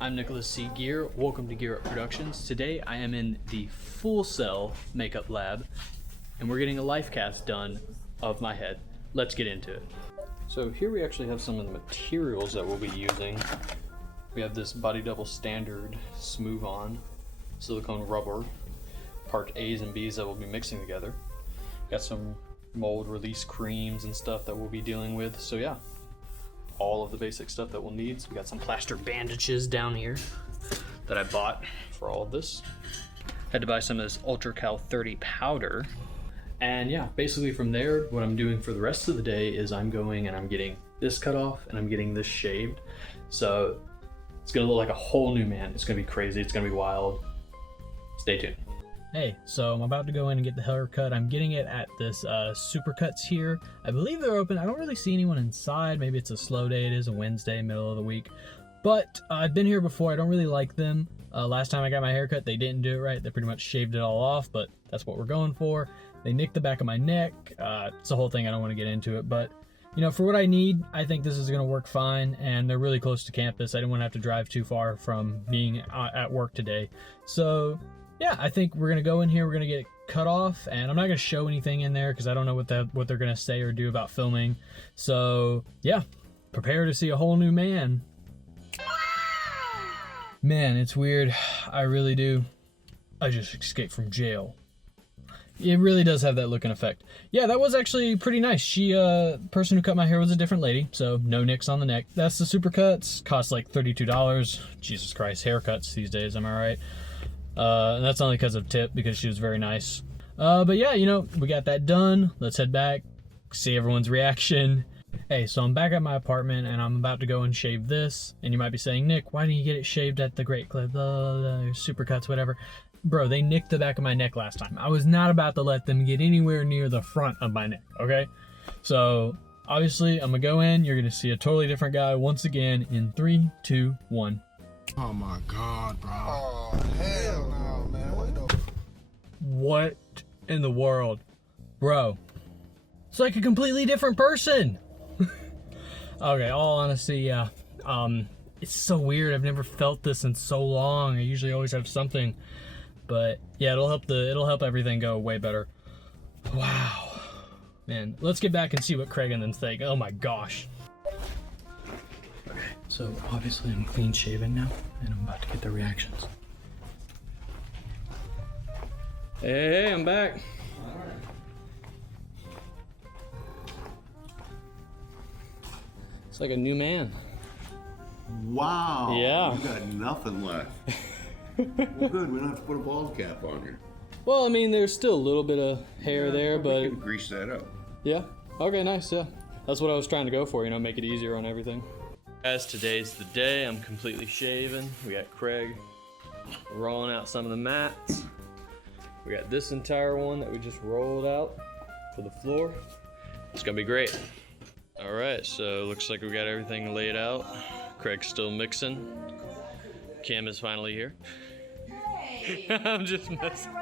I'm Nicholas C. Gear. Welcome to Gear Up Productions. Today I am in the Full Cell Makeup Lab and we're getting a life cast done of my head. Let's get into it. So here we actually have some of the materials that we'll be using. We have this Body Double Standard Smooth On silicone rubber, part A's and B's that we'll be mixing together. Got some mold release creams and stuff that we'll be dealing with. So yeah, all of the basic stuff that we'll need. So we got some plaster bandages down here that I bought for all of this. Had to buy some of this Ultra Cal 30 powder. And yeah, basically from there, what I'm doing for the rest of the day is I'm going and I'm getting this cut off and I'm getting this shaved. So it's gonna look like a whole new man. It's gonna be crazy, it's gonna be wild. Stay tuned. Hey, so I'm about to go in and get the haircut. I'm getting it at this Supercuts here. I believe they're open. I don't really see anyone inside. Maybe it's a slow day. It is a Wednesday, middle of the week. But I've been here before. I don't really like them. Last time I got my haircut, they didn't do it right. They pretty much shaved it all off, but that's what we're going for. They nicked the back of my neck. It's a whole thing. I don't want to get into it, but you know, for what I need, I think this is going to work fine, and they're really close to campus. I didn't want to have to drive too far from being at work today. So yeah, I think we're gonna go in here, we're gonna get it cut off, and I'm not gonna show anything in there because I don't know what they're gonna say or do about filming. So yeah, prepare to see a whole new man. Man, it's weird. I really do. I just escaped from jail. It really does have that look and effect. Yeah, that was actually pretty nice. She, person who cut my hair was a different lady, so no nicks on the neck. That's the Supercuts. Cost like $32. Jesus Christ, haircuts these days, am I right? And that's only because of tip, because she was very nice. But yeah, you know, we got that done. Let's head back, see everyone's reaction. Hey, so I'm back at my apartment and I'm about to go and shave this. And you might be saying, Nick, why didn't you get it shaved at the Great Clip, Supercuts, whatever? Bro, they nicked the back of my neck last time. I was not about to let them get anywhere near the front of my neck, okay? So obviously I'm gonna go in, you're gonna see a totally different guy once again in 3, 2, 1. Oh my God, bro. Oh, hell no, man. What in the world? Bro, it's like a completely different person. Okay, all honesty, yeah. It's so weird. I've never felt this in so long. I usually always have something. But yeah, it'll help everything go way better. Wow. Man, let's get back and see what Craig and them think. Oh my gosh. Okay, so obviously I'm clean shaven now, and I'm about to get the reactions. Hey, I'm back. It's like a new man. Wow. Yeah. You got nothing left. Well, good. We don't have to put a bald cap on you. Well, I mean, there's still a little bit of hair there, but we can grease that up. yeah. Okay, nice. Yeah, that's what I was trying to go for. You know, make it easier on everything. Guys, today's the day. I'm completely shaven. We got Craig rolling out some of the mats. We got this entire one that we just rolled out for the floor. It's gonna be great. All right, so looks like we got everything laid out. Craig's still mixing. Kim is finally here. Hey. I'm just messing.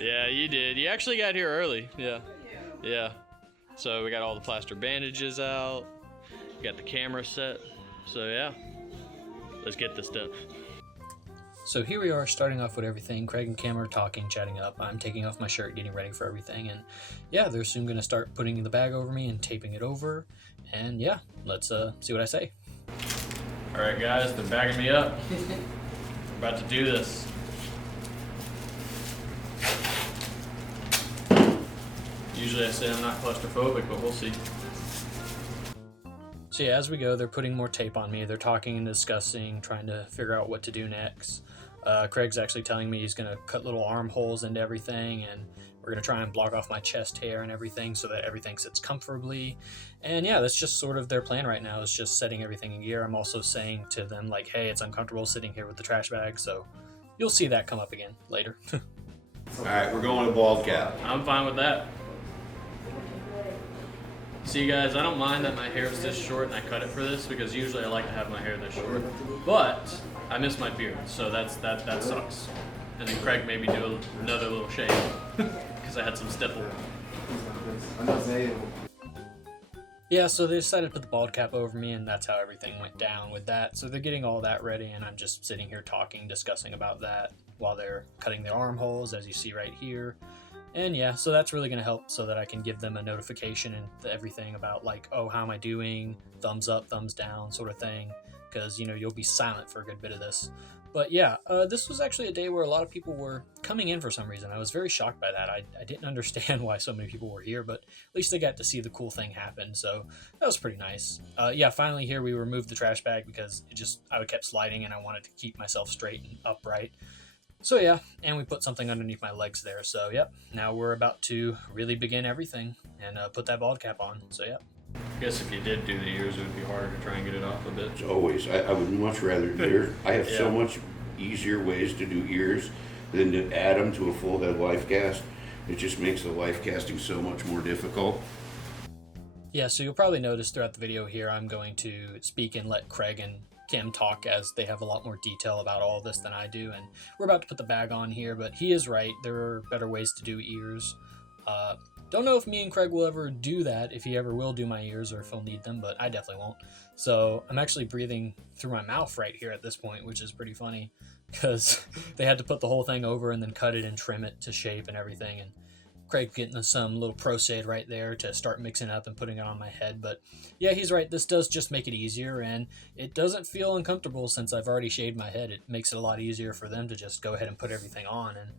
Yeah, you did. You actually got here early. Yeah. Yeah. So we got all the plaster bandages out. We got the camera set. So yeah, let's get this done. So here we are starting off with everything. Craig and Kim are talking, chatting up. I'm taking off my shirt, getting ready for everything. And yeah, they're soon gonna start putting the bag over me and taping it over. And yeah, let's see what I say. All right, guys, they're bagging me up. We're about to do this. Usually I say I'm not claustrophobic, but we'll see. So yeah, as we go, they're putting more tape on me. They're talking and discussing, trying to figure out what to do next. Craig's actually telling me he's gonna cut little armholes into everything, and we're gonna try and block off my chest hair and everything so that everything sits comfortably. And yeah, that's just sort of their plan right now, is just setting everything in gear. I'm also saying to them, like, hey, it's uncomfortable sitting here with the trash bag, so you'll see that come up again later. All right, we're going to bald cap. I'm fine with that. See guys, I don't mind that my hair is this short and I cut it for this, because usually I like to have my hair this short. But I miss my beard, so that sucks. And then Craig made me do another little shave because I had some stipple. Yeah, so they decided to put the bald cap over me, and that's how everything went down with that. So they're getting all that ready, and I'm just sitting here talking, discussing about that while they're cutting their armholes, as you see right here. And yeah, so that's really going to help so that I can give them a notification and everything about like, oh, how am I doing? Thumbs up, thumbs down sort of thing. Because, you know, you'll be silent for a good bit of this. But yeah, this was actually a day where a lot of people were coming in for some reason. I was very shocked by that. I didn't understand why so many people were here, but at least they got to see the cool thing happen. So that was pretty nice. Yeah, finally here we removed the trash bag because I kept sliding and I wanted to keep myself straight and upright. So yeah, and we put something underneath my legs there. So yep, now we're about to really begin everything and put that bald cap on. So yep. I guess if you did do the ears, it would be harder to try and get it off a bit. It's always, I would much rather ear. I have so Yeah. much easier ways to do ears than to add them to a full head life cast. It just makes the life casting so much more difficult. Yeah, so you'll probably notice throughout the video here, I'm going to speak and let Craig and Kim talk as they have a lot more detail about all this than I do. And we're about to put the bag on here, but he is right. There are better ways to do ears. Don't know if me and Craig will ever do that, if he ever will do my ears or if he'll need them, but I definitely won't. So I'm actually breathing through my mouth right here at this point, which is pretty funny because they had to put the whole thing over and then cut it and trim it to shape and everything. And Craig getting some little Prosaid right there to start mixing up and putting it on my head. But yeah, he's right. This does just make it easier, and it doesn't feel uncomfortable since I've already shaved my head. It makes it a lot easier for them to just go ahead and put everything on. And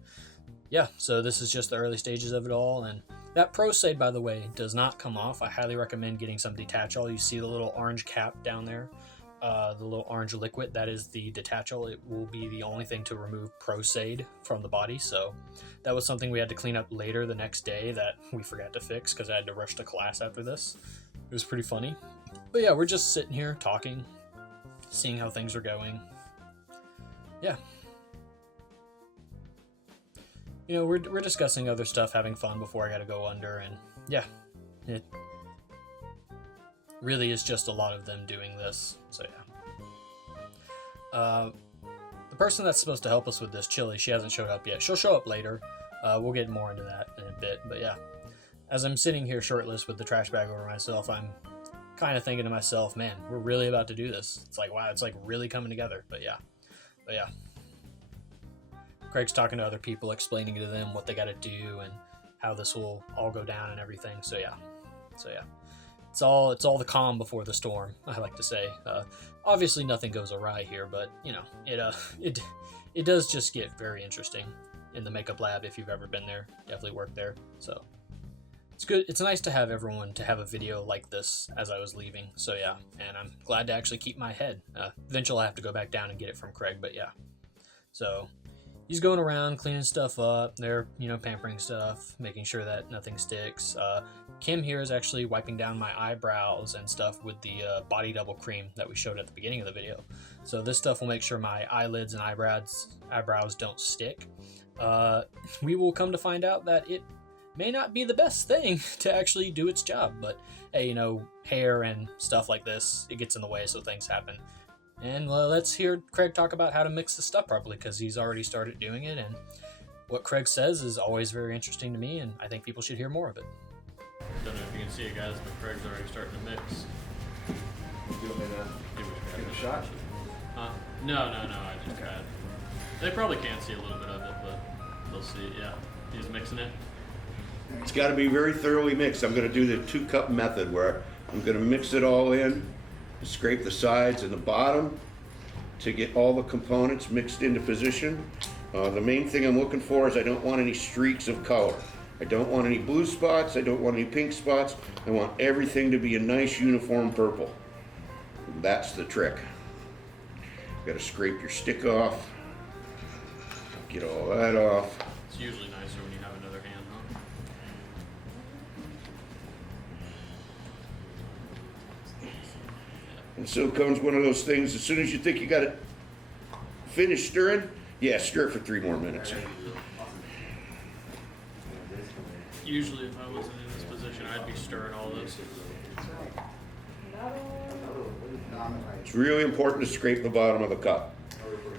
yeah, so this is just the early stages of it all. And that Prosaid, by the way, does not come off. I highly recommend getting some detachable. You see the little orange cap down there, the little orange liquid, that is the detachable. It will be the only thing to remove Prosaid from the body. So that was something we had to clean up later the next day that we forgot to fix because I had to rush to class after this. It was pretty funny. But yeah, we're just sitting here talking, seeing how things are going. Yeah. You know, we're discussing other stuff, having fun before I gotta go under, and yeah, it really is just a lot of them doing this, so yeah. The person that's supposed to help us with this, Chili, she hasn't showed up yet. She'll show up later. We'll get more into that in a bit, but yeah. As I'm sitting here shirtless with the trash bag over myself, I'm kind of thinking to myself, man, we're really about to do this. It's like, wow, it's like really coming together, but yeah. Craig's talking to other people, explaining to them what they got to do and how this will all go down and everything. So yeah, it's all the calm before the storm, I like to say. Obviously nothing goes awry here, but you know, it does just get very interesting in the makeup lab. If you've ever been there, definitely worked there. So it's good. It's nice to have everyone to have a video like this as I was leaving. So yeah, and I'm glad to actually keep my head. Eventually I have to go back down and get it from Craig, but yeah. So he's going around cleaning stuff up. They're, you know, pampering stuff, making sure that nothing sticks. Kim here is actually wiping down my eyebrows and stuff with the body double cream that we showed at the beginning of the video. So this stuff will make sure my eyelids and eyebrows don't stick. We will come to find out that it may not be the best thing to actually do its job, but hey, you know, hair and stuff like this, it gets in the way, so things happen. And let's hear Craig talk about how to mix the stuff properly, because he's already started doing it, and what Craig says is always very interesting to me, and I think people should hear more of it. Don't know if you can see it, guys, but Craig's already starting to mix. You want me to give a shot? No, I just got. They probably can't see a little bit of it, but they'll see it, yeah. He's mixing it. It's got to be very thoroughly mixed. I'm going to do the 2-cup method where I'm going to mix it all in, scrape the sides and the bottom to get all the components mixed into position. The main thing I'm looking for is I don't want any streaks of color. I don't want any blue spots. I don't want any pink spots. I want everything to be a nice uniform purple. That's the trick. Got to scrape your stick off. Get all that off. It's usually nicer when you have another hand, huh? And so comes one of those things, as soon as you think you got it finished stirring, yeah, stir it for 3 more minutes. Usually if I wasn't in this position, I'd be stirring all this. It's really important to scrape the bottom of the cup.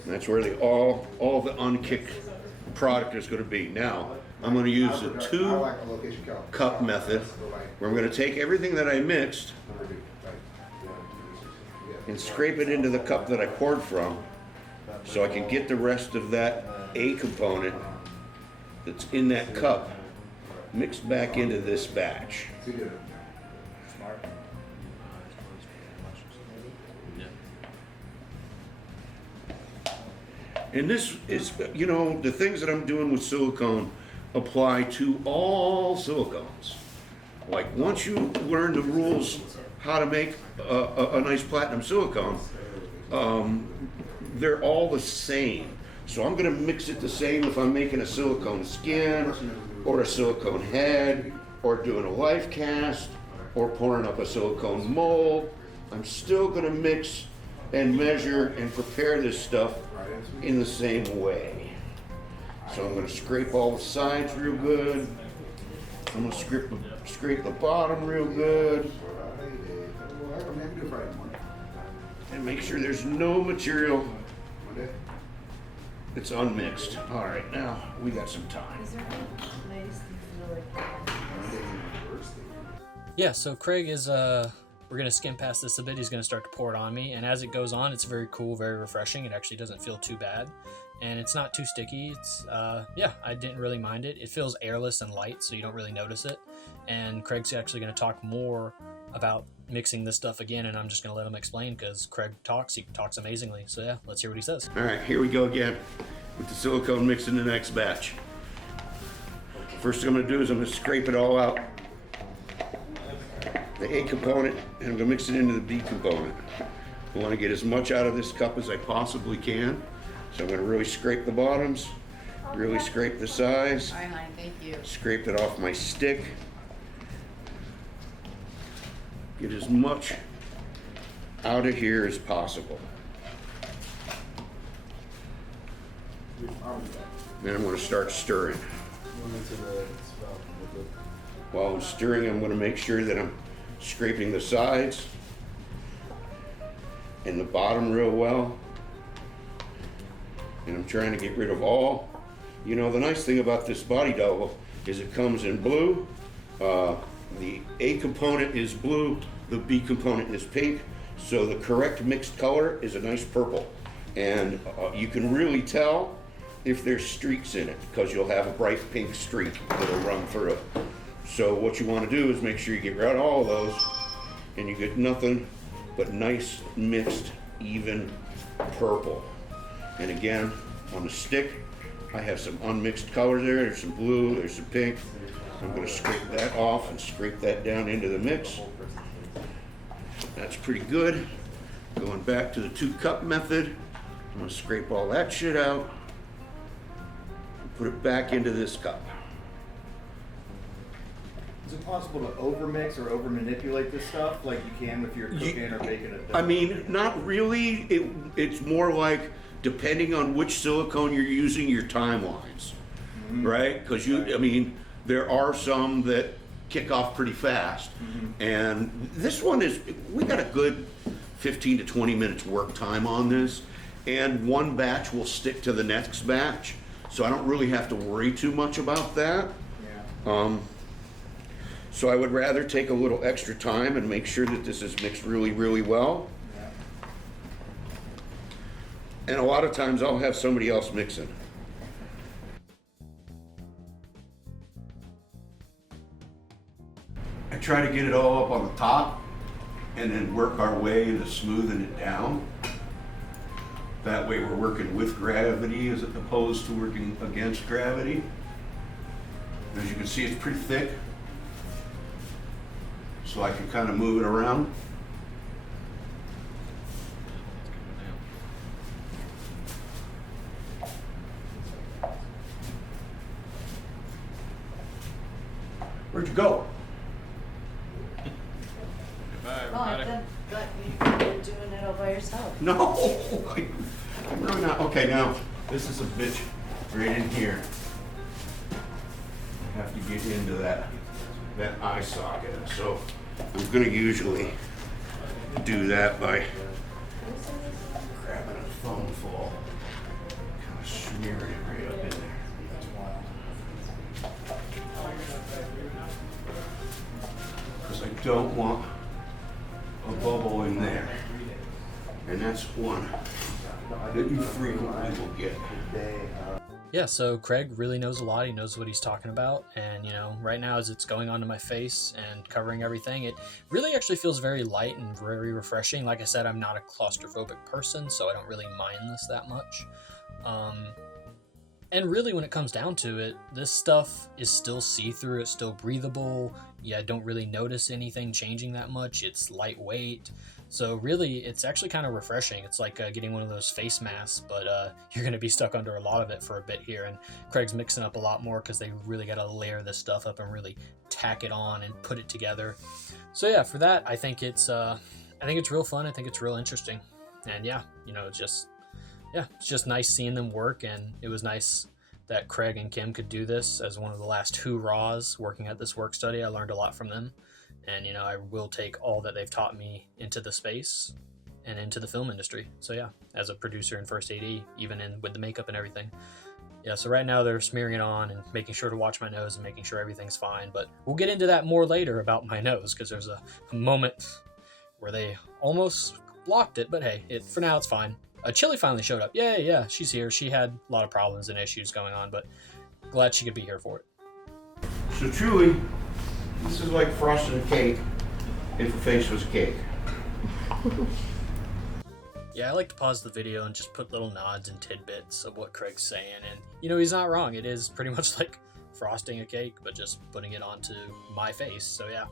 And that's where all the unkicked product is going to be. Now, I'm going to use the 2-cup method, where I'm going to take everything that I mixed and scrape it into the cup that I poured from, so I can get the rest of that A component that's in that cup mixed back into this batch. And this is, you know, the things that I'm doing with silicone apply to all silicones. Like, once you learn the rules how to make a nice platinum silicone, they're all the same. So I'm gonna mix it the same if I'm making a silicone skin, or a silicone head, or doing a life cast, or pouring up a silicone mold. I'm still gonna mix and measure and prepare this stuff in the same way. So I'm gonna scrape all the sides real good. I'm gonna scrape the bottom real good. And make sure there's no material that's unmixed. All right, now we got some time. Yeah, so Craig is, we're gonna skim past this a bit. He's gonna start to pour it on me, and as it goes on, it's very cool, very refreshing. It actually doesn't feel too bad, and it's not too sticky. It's, yeah, I didn't really mind it. It feels airless and light, so you don't really notice it. And Craig's actually gonna talk more about mixing this stuff again, and I'm just gonna let him explain, because Craig talks, he talks amazingly. So yeah, let's hear what he says. All right, here we go again with the silicone mixed in the next batch. First thing I'm gonna do is I'm gonna scrape it all out, the A component, and I'm gonna mix it into the B component. I wanna get as much out of this cup as I possibly can. So I'm gonna really scrape the bottoms, really scrape the sides, All right, honey, thank you. scrape it off my stick. Get as much out of here as possible. Then I'm gonna start stirring. While I'm stirring, I'm gonna make sure that I'm scraping the sides and the bottom real well. And I'm trying to get rid of all. You know, the nice thing about this body double is it comes in blue. The A component is blue, the B component is pink, so the correct mixed color is a nice purple. And you can really tell if there's streaks in it, because you'll have a bright pink streak that'll run through it. So what you want to do is make sure you get rid of all of those, and you get nothing but nice mixed even purple. And again, on the stick, I have some unmixed colors there. There's some blue, there's some pink. I'm going to scrape that off and scrape that down into the mix. That's pretty good. Going back to the 2-cup method, I'm going to scrape all that shit out and put it back into this cup. Is it possible to overmix or over manipulate this stuff like you can if you're cooking or baking a dough? I mean, not really. It's more like, depending on which silicone you're using, your timelines, right? Because I mean, there are some that kick off pretty fast, and this one is, we got a good 15 to 20 minutes work time on this, and one batch will stick to the next batch, so I don't really have to worry too much about that. Yeah. So I would rather take a little extra time and make sure that this is mixed really, really well. Yeah. And a lot of times I'll have somebody else mixing. I try to get it all up on the top and then work our way into smoothing it down. That way we're working with gravity as opposed to working against gravity. As you can see, it's pretty thick, so I can kind of move it around. Where'd you go? Goodbye, Oh, I everybody. thought you were doing it all by yourself. No, I'm really not. Okay, now, this is a bitch right in here. I have to get into that eye socket. So I'm gonna usually do that by grabbing a foam full, kind of smearing it right up in there. don't want a bubble in there. And that's one that you frequently will get. Yeah, so Craig really knows a lot. He knows what he's talking about. And, you know, right now as it's going onto my face and covering everything, it really actually feels very light and very refreshing. Like I said, I'm not a claustrophobic person, so I don't really mind this that much. And really, when it comes down to it, this stuff is still see-through. It's still breathable. Yeah, I don't really notice anything changing that much. It's lightweight. So really, it's actually kind of refreshing. It's like getting one of those face masks, but you're going to be stuck under a lot of it for a bit here. And Craig's mixing up a lot more because they really got to layer this stuff up and really tack it on and put it together. So yeah, for that, I think it's real fun. I think it's real interesting. And yeah, you know, it's just nice seeing them work. And it was nice that Craig and Kim could do this as one of the last hoorahs working at this work study. I learned a lot from them. And, you know, I will take all that they've taught me into the space and into the film industry. So, yeah, as a producer and first AD, even with the makeup and everything. Yeah, so right now they're smearing it on and making sure to watch my nose and making sure everything's fine. But we'll get into that more later about my nose, because there's a moment where they almost blocked it. But, hey, for now it's fine. Chili finally showed up. Yeah, she's here. She had a lot of problems and issues going on, but glad she could be here for it. So truly, this is like frosting a cake if a face was a cake. Yeah, I like to pause the video and just put little nods and tidbits of what Craig's saying. And, you know, he's not wrong. It is pretty much like frosting a cake, but just putting it onto my face. So, yeah.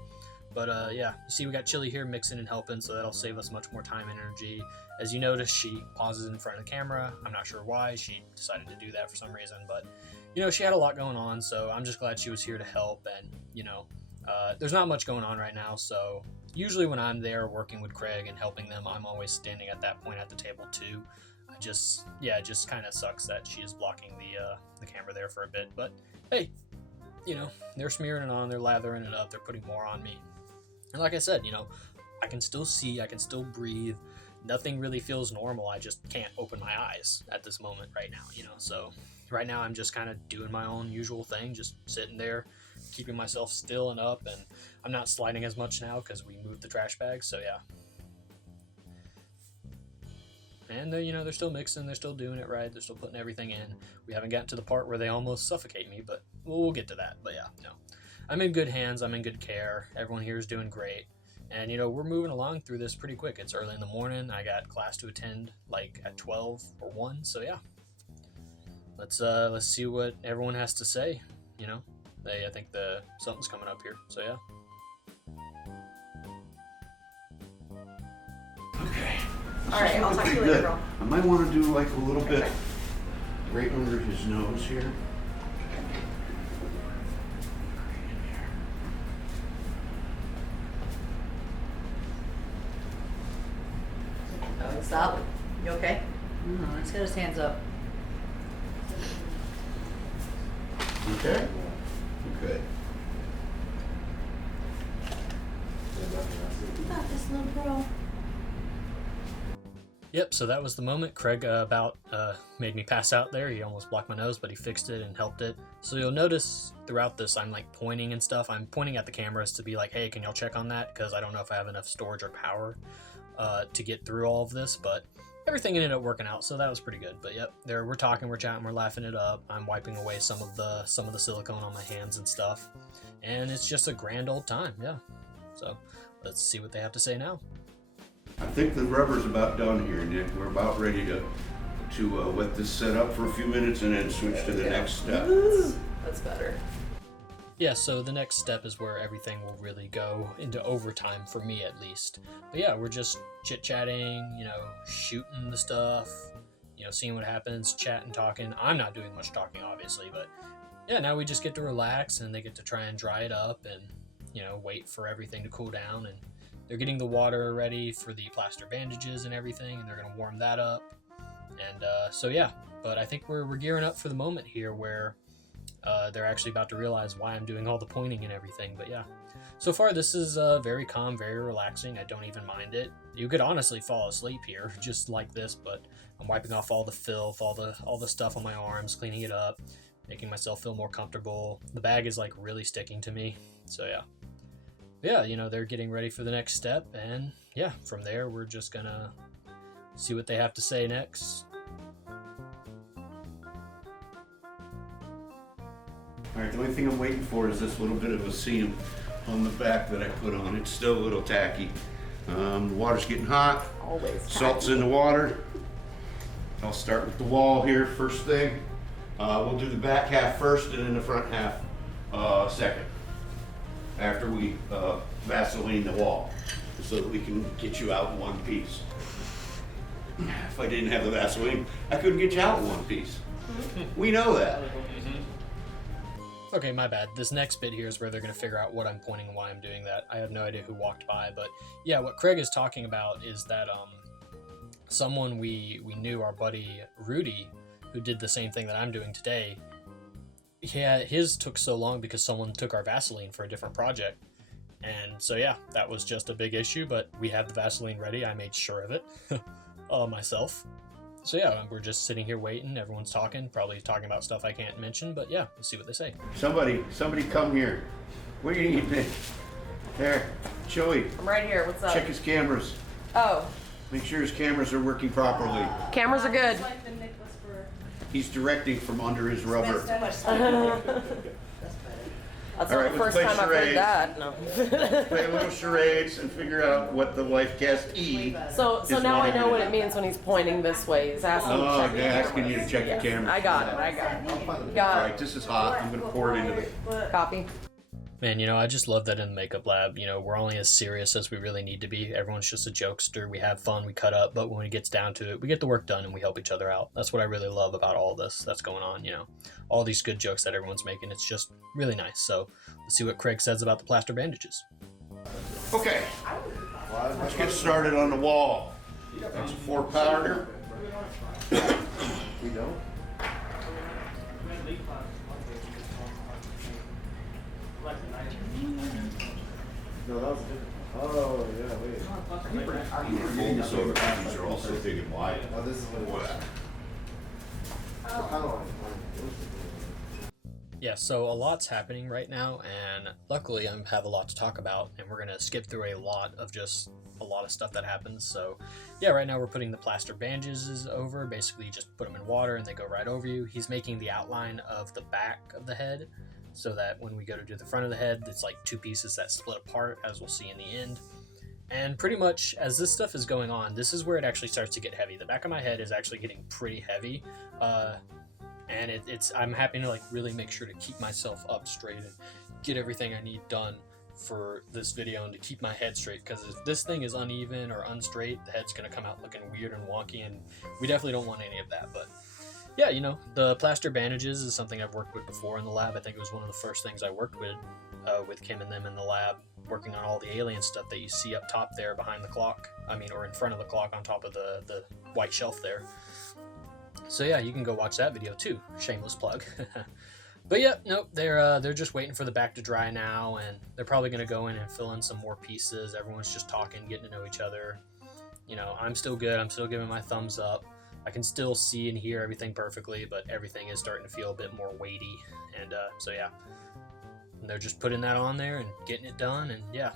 But, yeah, you see we got Chili here mixing and helping, so that'll save us much more time and energy. As you notice, she pauses in front of the camera. I'm not sure why. She decided to do that for some reason. But, you know, she had a lot going on, so I'm just glad she was here to help. And, you know, there's not much going on right now, so usually when I'm there working with Craig and helping them, I'm always standing at that point at the table too. It just kind of sucks that she is blocking the camera there for a bit. But hey, you know, they're smearing it on, they're lathering it up, they're putting more on me. And like I said, you know, I can still see, I can still breathe. Nothing really feels normal. I just can't open my eyes at this moment right now, you know. So right now I'm just kind of doing my own usual thing, just sitting there, keeping myself still and up, and I'm not sliding as much now because we moved the trash bags, so yeah. And you know, they're still mixing, they're still doing it right, they're still putting everything in. We haven't gotten to the part where they almost suffocate me, but we'll get to that. But yeah, no, I'm in good hands, I'm in good care, everyone here is doing great. And you know, we're moving along through this pretty quick. It's early in the morning, I got class to attend like at 12 or 1, so yeah. Let's see what everyone has to say, you know. I think something's coming up here, so yeah. Okay. All right, I'll talk to you Pretty later, good. girl. I might want to do like a little bit right under his nose here. Oh, stop. You okay? He's got his hands up. Okay? Good. You got this, little girl. Yep, so that was the moment. Craig about made me pass out there. He almost blocked my nose, but he fixed it and helped it. So you'll notice throughout this, I'm like pointing and stuff. I'm pointing at the cameras to be like, hey, can y'all check on that? Because I don't know if I have enough storage or power to get through all of this, but everything ended up working out, so that was pretty good. But yep, we're talking, we're chatting, we're laughing it up. I'm wiping away some of the silicone on my hands and stuff, and it's just a grand old time. Yeah. So let's see what they have to say now. I think the rubber's about done here, Nick. We're about ready to let this set up for a few minutes and then switch to the next step. That's better. Yeah, so the next step is where everything will really go into overtime, for me at least. But yeah, we're just chit-chatting, you know, shooting the stuff, you know, seeing what happens, chatting, talking. I'm not doing much talking, obviously, but yeah, now we just get to relax, and they get to try and dry it up and, you know, wait for everything to cool down. And they're getting the water ready for the plaster bandages and everything, and they're going to warm that up. And so yeah, but I think we're gearing up for the moment here where they're actually about to realize why I'm doing all the pointing and everything. But yeah, so far this is very calm, very relaxing. I don't even mind it. You could honestly fall asleep here just like this, but I'm wiping off all the filth, all the stuff on my arms, cleaning it up, making myself feel more comfortable. The bag is like really sticking to me, so yeah. yeah, you know, they're getting ready for the next step, and yeah, from there we're just gonna see what they have to say next. All right, the only thing I'm waiting for is this little bit of a seam on the back that I put on. It's still a little tacky. The water's getting hot. Always. Salt's in the water. I'll start with the wall here first thing. We'll do the back half first and then the front half second. After we Vaseline the wall so that we can get you out in one piece. If I didn't have the Vaseline, I couldn't get you out in one piece. We know that. Okay, my bad. This next bit here is where they're going to figure out what I'm pointing and why I'm doing that. I have no idea who walked by, but yeah, what Craig is talking about is that someone we knew, our buddy Rudy, who did the same thing that I'm doing today, his took so long because someone took our Vaseline for a different project. And so yeah, that was just a big issue, but we have the Vaseline ready. I made sure of it myself. So yeah, we're just sitting here waiting. Everyone's talking, probably talking about stuff I can't mention, but yeah, let's see what they say. Somebody come here. What do you need, Nick? There, Joey, I'm right here. What's up? check his cameras. Oh, Make sure his cameras are working properly. cameras are good. He's directing from under his rubber. That's All not right, the let's first play time I've heard charades. that. No. Play a little charades and figure out what the life cast E. So Is now I wanting know to what do. it means when he's pointing this way. He's asking to Oh, check the yeah, asking cameras. you to check the camera. I got it. You All got right, this is hot. I'm gonna pour it into the. it. Copy. Man, you know, I just love that in the makeup lab, you know, we're only as serious as we really need to be. Everyone's just a jokester. We have fun, we cut up, but when it gets down to it, we get the work done and we help each other out. That's what I really love about all this that's going on, you know. All these good jokes that everyone's making, it's just really nice. So let's see what Craig says about the plaster bandages. Okay, let's get started on the wall. That's a 4 pounder. We don't? No, that was different. Oh, yeah, wait. Fold this over because these are all so big and wide. Oh, this is what it was. I kind of like Yeah, so a lot's happening right now, and luckily I have a lot to talk about, and we're going to skip through a lot of stuff that happens. So yeah, right now we're putting the plaster bandages over. Basically you just put them in water and they go right over you. He's making the outline of the back of the head so that when we go to do the front of the head, it's like 2 pieces that split apart, as we'll see in the end. And pretty much as this stuff is going on, this is where it actually starts to get heavy. The back of my head is actually getting pretty heavy. And I'm having to like really make sure to keep myself up straight and get everything I need done for this video and to keep my head straight, because if this thing is uneven or unstraight, the head's going to come out looking weird and wonky, and we definitely don't want any of that. But yeah, you know, the plaster bandages is something I've worked with before in the lab. I think it was one of the first things I worked with Kim and them in the lab, working on all the alien stuff that you see up top there behind the clock. Or in front of the clock on top of the white shelf there. So yeah, you can go watch that video too. Shameless plug. But yeah, nope, they're just waiting for the back to dry now, and they're probably gonna go in and fill in some more pieces. Everyone's just talking, getting to know each other. You know, I'm still good. I'm still giving my thumbs up. I can still see and hear everything perfectly, but everything is starting to feel a bit more weighty. And so yeah, and they're just putting that on there and getting it done, and yeah,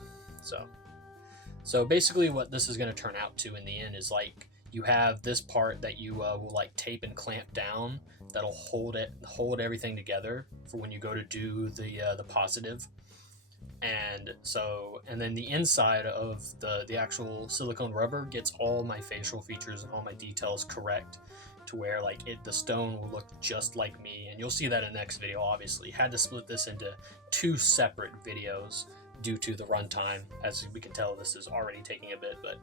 so basically what this is gonna turn out to in the end is like, you have this part that you will like tape and clamp down that'll hold everything together for when you go to do the positive. And then the inside of the actual silicone rubber gets all my facial features and all my details correct to where like the stone will look just like me. And you'll see that in the next video. Obviously had to split this into 2 separate videos due to the runtime. As we can tell, this is already taking a bit, but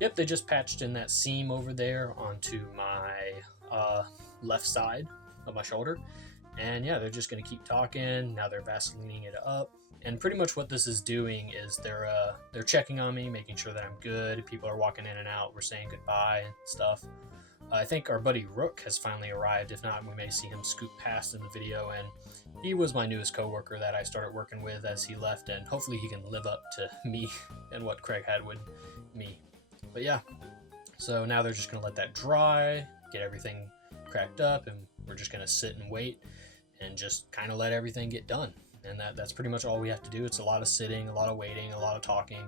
yep, they just patched in that seam over there onto my left side of my shoulder. And yeah, they're just gonna keep talking. Now they're Vaselining it up. And pretty much what this is doing is they're checking on me, making sure that I'm good. People are walking in and out. We're saying goodbye and stuff. I think our buddy Rook has finally arrived. If not, we may see him scoot past in the video. And he was my newest coworker that I started working with as he left. And hopefully he can live up to me and what Craig had with me. But yeah, so now they're just gonna let that dry, get everything cracked up, and we're just gonna sit and wait and just kind of let everything get done. and that's pretty much all we have to do. It's a lot of sitting, a lot of waiting, a lot of talking.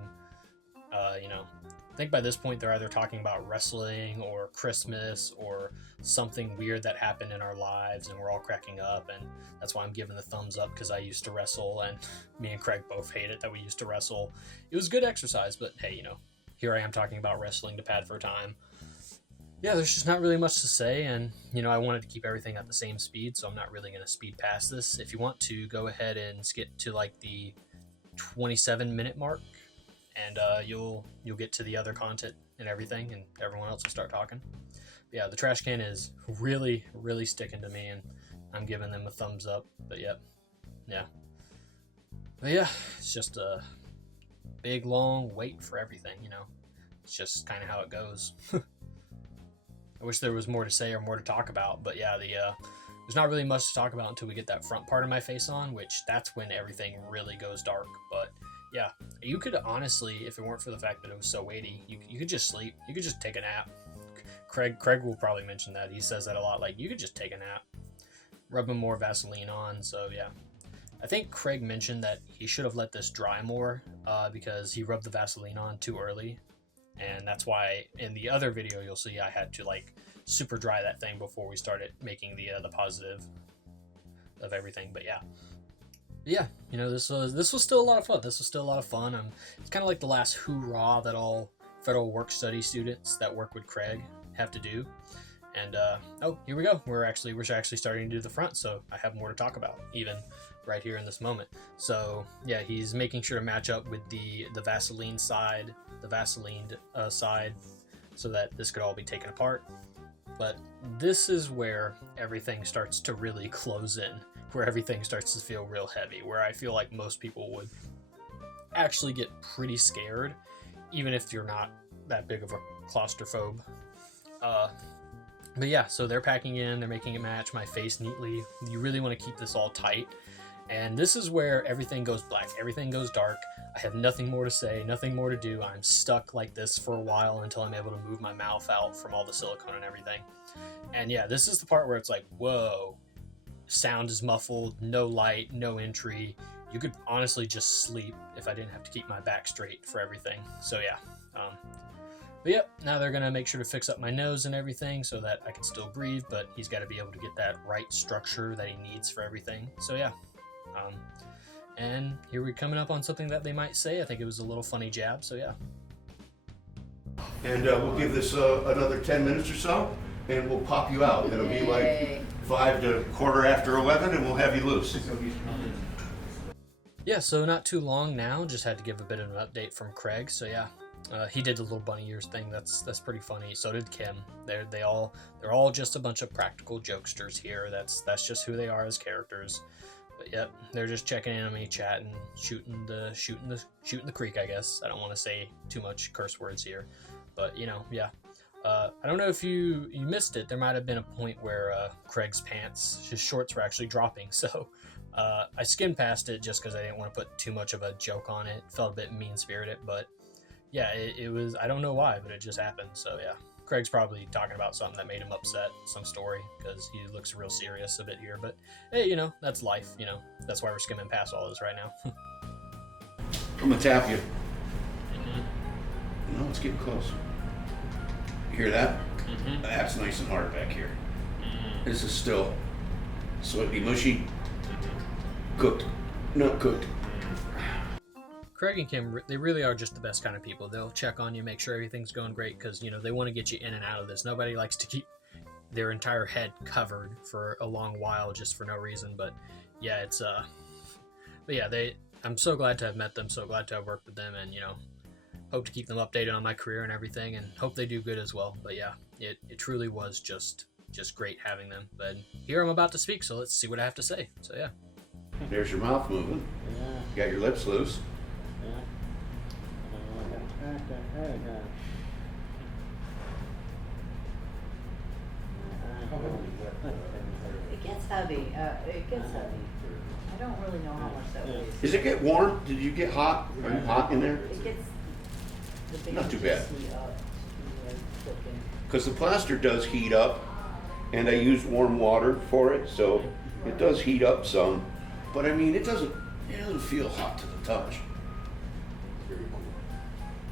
You know, I think by this point they're either talking about wrestling or Christmas or something weird that happened in our lives, and we're all cracking up, and that's why I'm giving the thumbs up, because I used to wrestle, and me and Craig both hate it that we used to wrestle. It was good exercise, but hey, you know, here I am talking about wrestling to pad for time. Yeah, there's just not really much to say, and you know, I wanted to keep everything at the same speed, so I'm not really going to speed past this. If you want to, go ahead and skip to like the 27-minute mark, and you'll get to the other content and everything, and everyone else will start talking. But yeah, the trash can is really sticking to me, and I'm giving them a thumbs up. But yeah, it's just a big long wait for everything, you know. It's just kind of how it goes. I wish there was more to say or more to talk about, but yeah, there's not really much to talk about until we get that front part of my face on, which that's when everything really goes dark. But yeah, you could honestly, if it weren't for the fact that it was so weighty, you could just sleep. You could just take a nap. Craig will probably mention that. He says that a lot. Like, you could just take a nap, rubbing more Vaseline on. So yeah, I think Craig mentioned that he should have let this dry more because he rubbed the Vaseline on too early. And that's why in the other video you'll see I had to like super dry that thing before we started making the positive of everything. But yeah, you know, this was still a lot of fun. This was still a lot of fun. It's kind of like the last hoorah that all federal work study students that work with Craig have to do. And oh, here we go. We're actually starting to do the front, so I have more to talk about even right here in this moment. So yeah, he's making sure to match up with the Vaseline side, the Vaselined side, so that this could all be taken apart. But this is where everything starts to really close in, where everything starts to feel real heavy, where I feel like most people would actually get pretty scared, even if you're not that big of a claustrophobe. But yeah, so they're packing in, they're making it match my face neatly. You really want to keep this all tight. And this is where everything goes black, everything goes dark. I have nothing more to say, nothing more to do. I'm stuck like this for a while until I'm able to move my mouth out from all the silicone and everything. And yeah, this is the part where it's like, whoa, sound is muffled, no light, no entry. You could honestly just sleep if I didn't have to keep my back straight for everything. So yeah, but yep, now they're gonna make sure to fix up my nose and everything so that I can still breathe, but he's got to be able to get that right structure that he needs for everything. So yeah, and here we're coming up on something that they might say. I think it was a little funny jab, so yeah. And we'll give this another 10 minutes or so, and we'll pop you out. It'll be like 5 to quarter after 11, and we'll have you loose. Yeah, so not too long now. Just had to give a bit of an update from Craig. So yeah, he did the little bunny ears thing. That's pretty funny. So did Kim. They're all just a bunch of practical jokesters here. That's just who they are as characters. But yep, they're just checking in on me, chatting, shooting the creek, I guess. I don't want to say too much curse words here, but you know, yeah. I don't know if you missed it. There might have been a point where Craig's pants, his shorts were actually dropping. So I skimmed past it just because I didn't want to put too much of a joke on it. Felt a bit mean-spirited, but yeah, it was, I don't know why, but it just happened. So yeah, Craig's probably talking about something that made him upset, some story, because he looks real serious a bit here. But hey, you know, that's life, you know. That's why we're skimming past all this right now. I'm gonna tap you. No, it's getting close. You hear that? Mm-hmm. That's nice and hard back here. Mm-hmm. This is still sweaty, mushy, cooked, not cooked. Craig and Kim, they really are just the best kind of people. They'll check on you, make sure everything's going great, because, you know, they want to get you in and out of this. Nobody likes to keep their entire head covered for a long while just for no reason. But yeah, but yeah, I'm so glad to have met them, so glad to have worked with them, and, you know, hope to keep them updated on my career and everything, and hope they do good as well. But yeah, it truly was just great having them. But here I'm about to speak, so let's see what I have to say. So yeah. There's your mouth moving. Yeah. You got your lips loose. It gets heavy. I don't really know how much that weighs. Does it get warm? Did you get hot? Are you hot in there? It gets. Not too bad. Because the plaster does heat up, and I used warm water for it, so it does heat up some. But I mean, it doesn't Yeah, it'll feel hot to the touch. Very cool.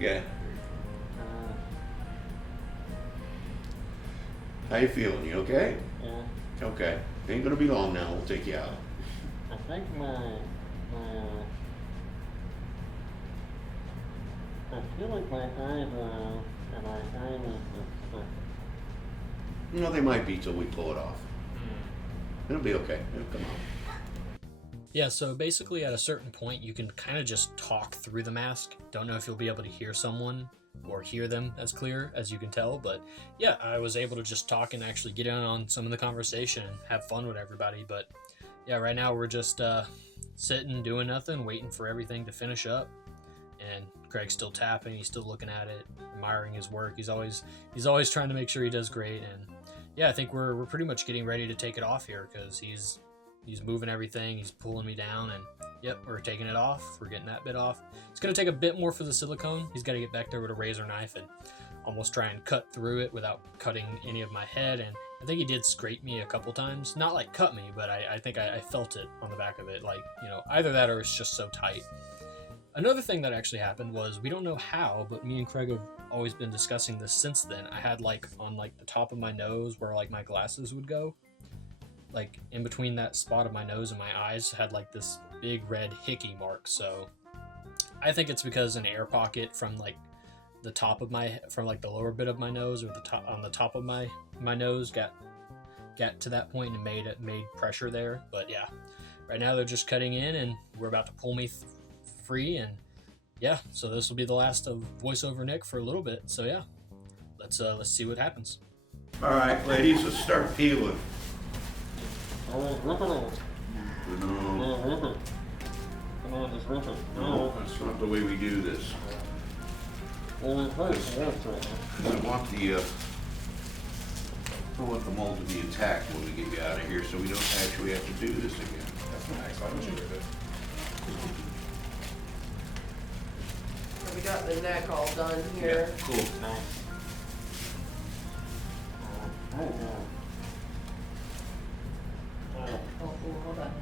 Yeah. How you feeling? You okay? Yeah, Okay. Ain't gonna be long now. We'll take you out. I think I feel like my eyebrow and my eyelid is stuck. You know, they might be till we pull it off. It'll be okay. It'll come out. Yeah, so basically at a certain point you can kind of just talk through the mask. Don't know if you'll be able to hear someone or hear them as clear as you can tell, but yeah, I was able to just talk and actually get in on some of the conversation and have fun with everybody. But yeah, right now we're just sitting, doing nothing, waiting for everything to finish up. And Craig's still tapping, he's still looking at it, admiring his work. He's always trying to make sure he does great. And yeah, I think we're pretty much getting ready to take it off here, because he's moving everything, he's pulling me down, and yep, we're taking it off. We're getting that bit off. It's going to take a bit more for the silicone. He's got to get back there with a razor knife and almost try and cut through it without cutting any of my head. And I think he did scrape me a couple times. Not like cut me, but I think I felt it on the back of it. Like, you know, either that or it's just so tight. Another thing that actually happened was, we don't know how, but me and Craig have always been discussing this since then. I had like on like the top of my nose where like my glasses would go, like in between that spot of my nose and my eyes had like this big red hickey mark. So I think it's because an air pocket from like the top of my, from like the lower bit of my nose, or the top, on the top of my nose got to that point and made pressure there. But yeah, right now they're just cutting in and we're about to pull me free. And yeah, so this will be the last of voiceover Nick for a little bit. So yeah, let's see what happens. All right, ladies, let's start peeling. Oh, rip it off. No, Oh, rip it. Come on, just rip it. no, that's not the way we do this. Well, it hurts. It hurts right now. I want the mold to be intact when we get you out of here, so we don't actually have to do this again. That's nice. Why don't you rip it? So we got the neck all done here. Yeah, cool. Nice. Oh, yeah. Oh, hold on.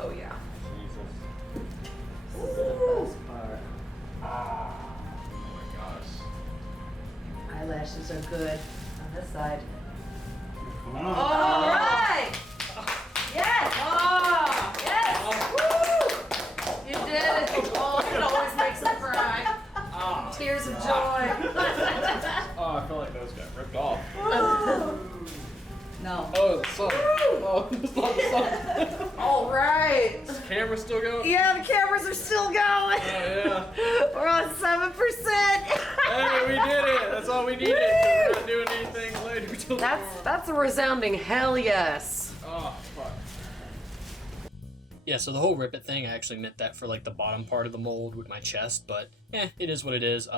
Oh yeah. Jesus. The best part. Oh my gosh. Eyelashes are good on this side. All right. Yes. Oh, yes. Woo. You did it. Oh, it always makes them cry. Tears of joy. Oh, I feel like those got ripped off. No. Oh, the sun. Oh, it's not the sun. All right. Is the camera still going? Yeah, the cameras are still going. Oh, yeah. We're on 7%. Hey, we did it. That's all we needed. 'Cause we're not doing anything later till That's a resounding hell yes. Oh, fuck. Yeah, so the whole rip it thing, I actually meant that for like the bottom part of the mold with my chest, but it is what it is.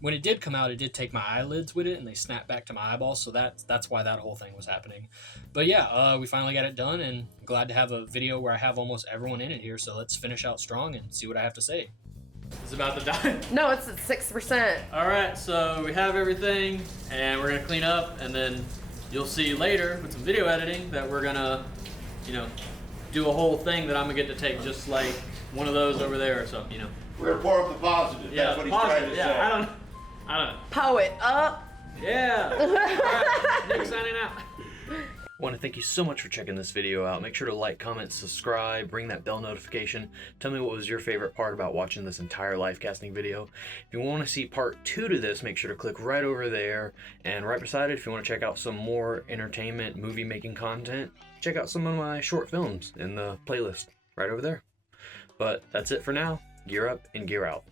When it did come out, it did take my eyelids with it and they snapped back to my eyeballs, so that's why that whole thing was happening. But yeah, we finally got it done, and I'm glad to have a video where I have almost everyone in it here, so let's finish out strong and see what I have to say. It's about to die. No, it's at 6%. All right, so we have everything, and we're gonna clean up, and then you'll see later with some video editing that we're gonna, you know, do a whole thing that I'm gonna get to take, just like one of those over there or something, you know. We're gonna pour up the positive. Yeah, That's what he's positive, trying to yeah, say. I don't know. Poet up. Yeah. All right, Nick signing out. I want to thank you so much for checking this video out. Make sure to like, comment, subscribe, ring that bell notification. Tell me what was your favorite part about watching this entire live casting video. If you want to see part 2 to this, make sure to click right over there. And right beside it, if you want to check out some more entertainment, movie making content, check out some of my short films in the playlist right over there. But that's it for now. Gear up and gear out.